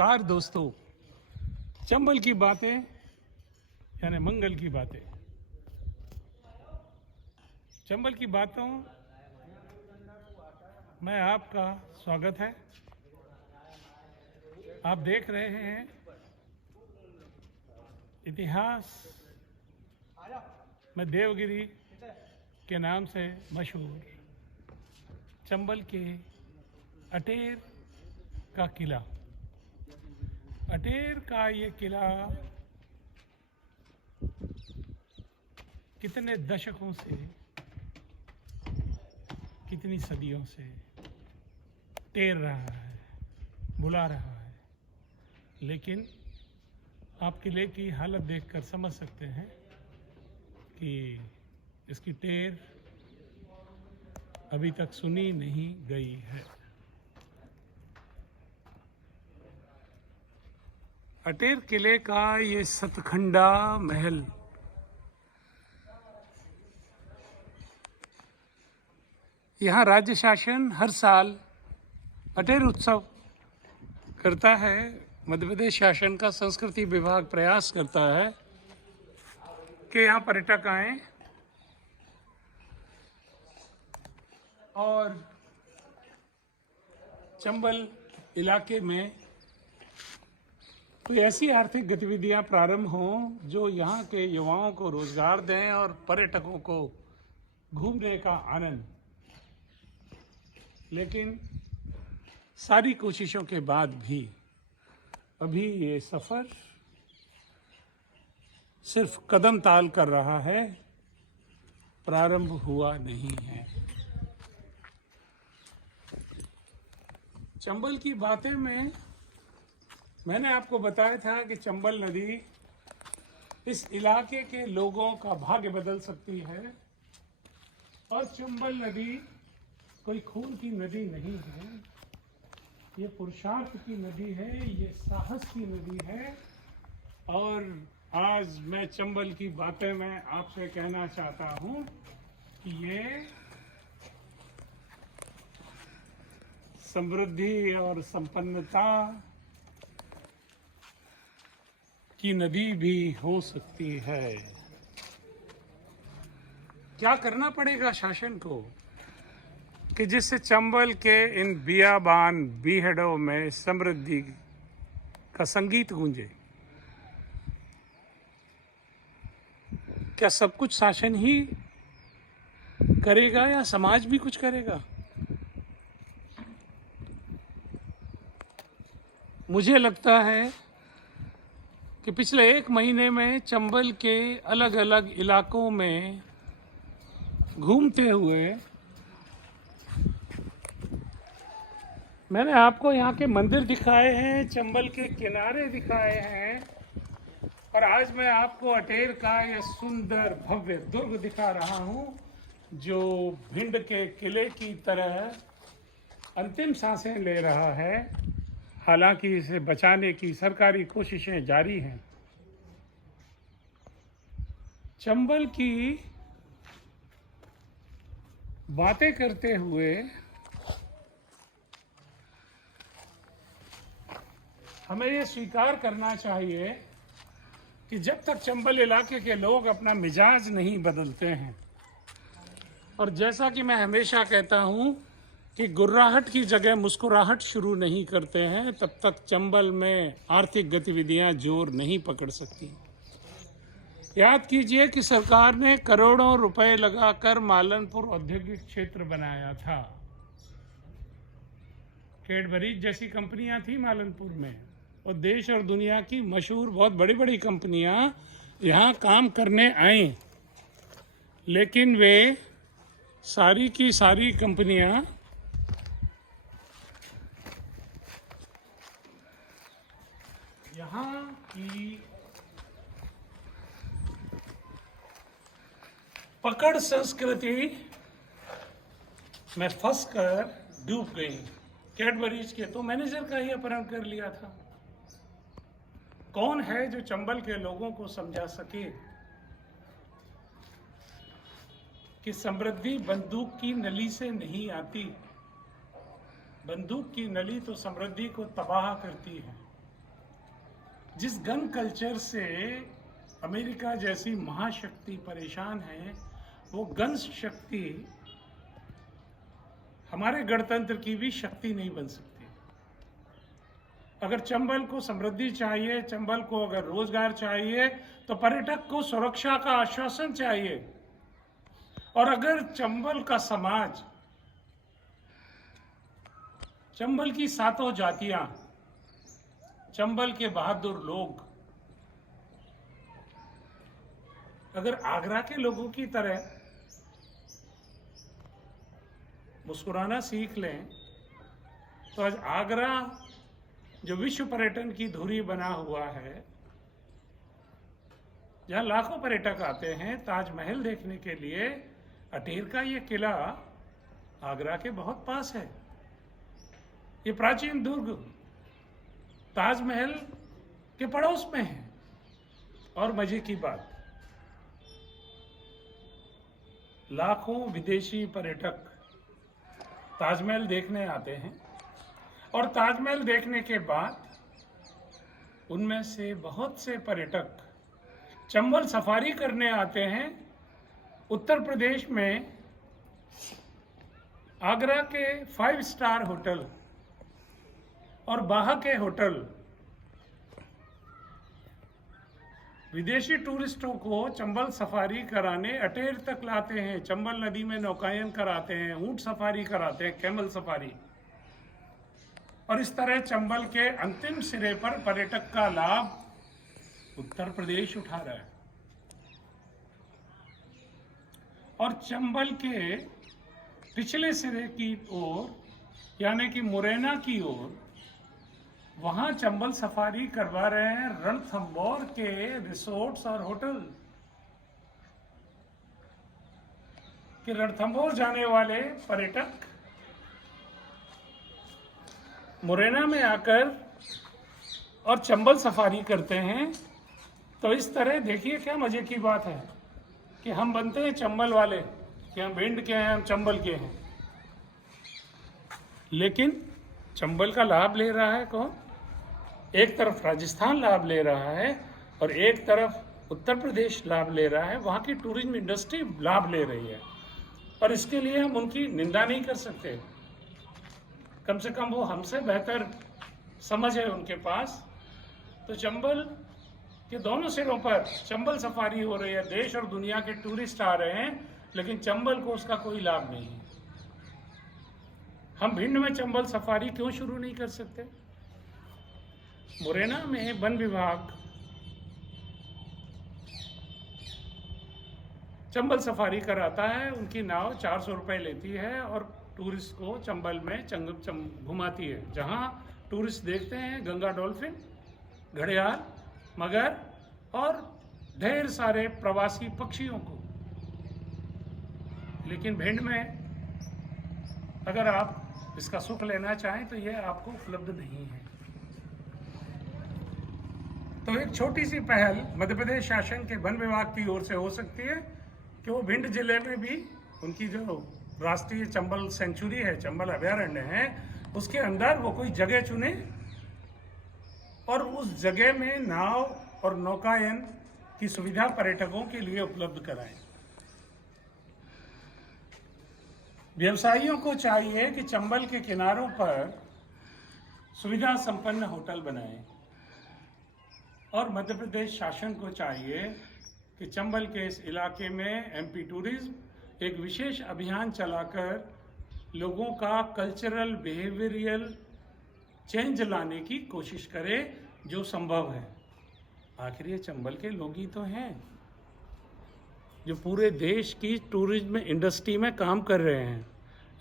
नमस्कार दोस्तों। चंबल की बातें यानी मंगल की बातें। चंबल की बातों में आपका स्वागत है। आप देख रहे हैं इतिहास में देवगिरी के नाम से मशहूर चंबल के अटेर का किला। अटेर का ये किला कितने दशकों से, कितनी सदियों से टेर रहा है, बुला रहा है, लेकिन आप किले की हालत देखकर समझ सकते हैं कि इसकी टेर अभी तक सुनी नहीं गई है। अटेर किले का ये सतखंडा महल यहाँ राज्य शासन हर साल अटेर उत्सव करता है। मध्य प्रदेश शासन का संस्कृति विभाग प्रयास करता है कि यहाँ पर्यटक आएं और चंबल इलाके में कोई ऐसी आर्थिक गतिविधियां प्रारंभ हों जो यहाँ के युवाओं को रोजगार दें और पर्यटकों को घूमने का आनंद। लेकिन सारी कोशिशों के बाद भी अभी ये सफ़र सिर्फ कदम ताल कर रहा है, प्रारंभ हुआ नहीं है। चंबल की बातें में मैंने आपको बताया था कि चंबल नदी इस इलाके के लोगों का भाग्य बदल सकती है। और चंबल नदी कोई खून की नदी नहीं है, ये पुरुषार्थ की नदी है, ये साहस की नदी है। और आज मैं चंबल की बातें में आपसे कहना चाहता हूँ कि ये समृद्धि और संपन्नता की नदी भी हो सकती है। क्या करना पड़ेगा शासन को कि जिससे चंबल के इन बियाबान बीहड़ों में समृद्धि का संगीत गूंजे? क्या सब कुछ शासन ही करेगा या समाज भी कुछ करेगा? मुझे लगता है कि पिछले एक महीने में चंबल के अलग अलग इलाकों में घूमते हुए मैंने आपको यहाँ के मंदिर दिखाए हैं, चंबल के किनारे दिखाए हैं, और आज मैं आपको अटेर का यह सुंदर भव्य दुर्ग दिखा रहा हूँ जो भिंड के किले की तरह अंतिम सांसें ले रहा है। हालांकि इसे बचाने की सरकारी कोशिशें जारी हैं। चंबल की बातें करते हुए हमें ये स्वीकार करना चाहिए कि जब तक चंबल इलाके के लोग अपना मिजाज नहीं बदलते हैं, और जैसा कि मैं हमेशा कहता हूँ कि गुर्राहट की जगह मुस्कुराहट शुरू नहीं करते हैं, तब तक चंबल में आर्थिक गतिविधियां जोर नहीं पकड़ सकती। याद कीजिए कि सरकार ने करोड़ों रुपए लगाकर मालनपुर औद्योगिक क्षेत्र बनाया था। कैडबरीज जैसी कंपनियां थी मालनपुर में, और देश और दुनिया की मशहूर बहुत बड़ी बड़ी कंपनियां यहाँ काम करने आई। लेकिन वे सारी की सारी कंपनियां यहाँ की पकड़ संस्कृति में फंसकर डूब गई। कैडबरीज के तो मैनेजर का ही अपहरण कर लिया था। कौन है जो चंबल के लोगों को समझा सके कि समृद्धि बंदूक की नली से नहीं आती। बंदूक की नली तो समृद्धि को तबाह करती है। जिस गन कल्चर से अमेरिका जैसी महाशक्ति परेशान है, वो गन शक्ति हमारे गणतंत्र की भी शक्ति नहीं बन सकती। अगर चंबल को समृद्धि चाहिए, चंबल को अगर रोजगार चाहिए, तो पर्यटक को सुरक्षा का आश्वासन चाहिए। और अगर चंबल का समाज, चंबल की सातों जातियां, चंबल के बहादुर लोग अगर आगरा के लोगों की तरह मुस्कुराना सीख लें, तो आज आगरा जो विश्व पर्यटन की धुरी बना हुआ है, जहां लाखों पर्यटक आते हैं ताजमहल देखने के लिए, अटेर का ये किला आगरा के बहुत पास है। ये प्राचीन दुर्ग ताजमहल के पड़ोस में है। और मजे की बात, लाखों विदेशी पर्यटक ताजमहल देखने आते हैं और ताजमहल देखने के बाद उनमें से बहुत से पर्यटक चंबल सफारी करने आते हैं। उत्तर प्रदेश में आगरा के 5 स्टार होटल और बाहा के होटल विदेशी टूरिस्टों को चंबल सफारी कराने अटेर तक लाते हैं। चंबल नदी में नौकायन कराते हैं, ऊंट सफारी कराते हैं, कैमल सफारी। और इस तरह चंबल के अंतिम सिरे पर पर्यटक का लाभ उत्तर प्रदेश उठा रहा है। और चंबल के पिछले सिरे की ओर, यानी कि मुरैना की ओर, वहां चंबल सफारी करवा रहे हैं रणथंभौर के रिसोर्ट्स और होटल। कि रणथंभौर जाने वाले पर्यटक मुरैना में आकर और चंबल सफारी करते हैं। तो इस तरह देखिए क्या मजे की बात है कि हम बनते हैं चंबल वाले, कि हम भिंड के हैं, हम चंबल के हैं, लेकिन चंबल का लाभ ले रहा है कौन? एक तरफ राजस्थान लाभ ले रहा है और एक तरफ उत्तर प्रदेश लाभ ले रहा है। वहाँ की टूरिज्म इंडस्ट्री लाभ ले रही है और इसके लिए हम उनकी निंदा नहीं कर सकते। कम से कम वो हमसे बेहतर समझ है उनके पास। तो चंबल के दोनों सिरों पर चंबल सफारी हो रही है, देश और दुनिया के टूरिस्ट आ रहे हैं, लेकिन चंबल को उसका कोई लाभ नहीं है। हम भिंड में चंबल सफारी क्यों शुरू नहीं कर सकते? मुरैना में वन विभाग चंबल सफारी कराता है, उनकी नाव 400 रुपये लेती है और टूरिस्ट को चंबल में घुमाती है, जहां टूरिस्ट देखते हैं गंगा डॉल्फिन, घड़ियाल, मगर और ढेर सारे प्रवासी पक्षियों को। लेकिन भिंड में अगर आप इसका सुख लेना चाहें तो यह आपको उपलब्ध नहीं है। तो एक छोटी सी पहल मध्य प्रदेश शासन के वन विभाग की ओर से हो सकती है कि वो भिंड जिले में भी उनकी जो राष्ट्रीय चंबल सेंचुरी है, चंबल अभयारण्य है, उसके अंदर वो कोई जगह चुने और उस जगह में नाव और नौकायन की सुविधा पर्यटकों के लिए उपलब्ध कराएं। व्यवसायियों को चाहिए कि चंबल के किनारों पर सुविधा संपन्न होटल बनाएं और मध्य प्रदेश शासन को चाहिए कि चंबल के इस इलाके में एमपी टूरिज्म एक विशेष अभियान चलाकर लोगों का कल्चरल बिहेवियरल चेंज लाने की कोशिश करे, जो संभव है। आखिर ये चंबल के लोग ही तो हैं जो पूरे देश की टूरिज्म इंडस्ट्री में काम कर रहे हैं,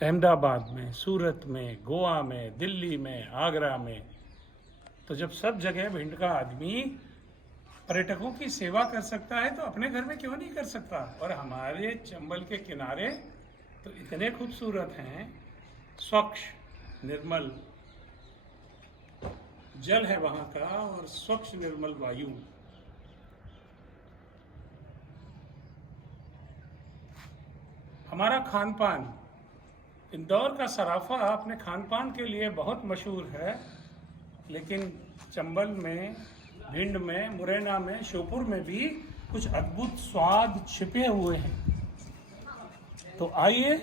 अहमदाबाद में, सूरत में, गोवा में, दिल्ली में, आगरा में। तो जब सब जगह भिंड का आदमी पर्यटकों की सेवा कर सकता है तो अपने घर में क्यों नहीं कर सकता? और हमारे चंबल के किनारे तो इतने खूबसूरत हैं, स्वच्छ निर्मल जल है वहाँ का और स्वच्छ निर्मल वायु। हमारा खान पान, इंदौर का सराफा अपने खान पान के लिए बहुत मशहूर है, लेकिन चंबल में भिंड में, मुरैना में, श्योपुर में भी कुछ अद्भुत स्वाद छिपे हुए हैं। तो आइए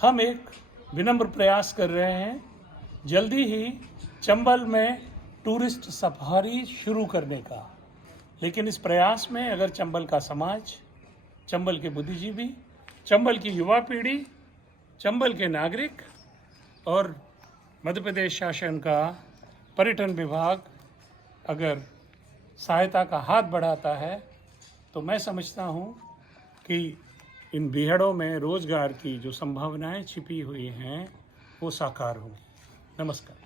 हम एक विनम्र प्रयास कर रहे हैं जल्दी ही चंबल में टूरिस्ट सफारी शुरू करने का। लेकिन इस प्रयास में अगर चंबल का समाज, चंबल के बुद्धिजीवी, चंबल की युवा पीढ़ी, चंबल के नागरिक और मध्य प्रदेश शासन का पर्यटन विभाग अगर सहायता का हाथ बढ़ाता है तो मैं समझता हूँ कि इन बीहड़ों में रोजगार की जो संभावनाएं छिपी हुई हैं वो साकार होंगी। नमस्कार।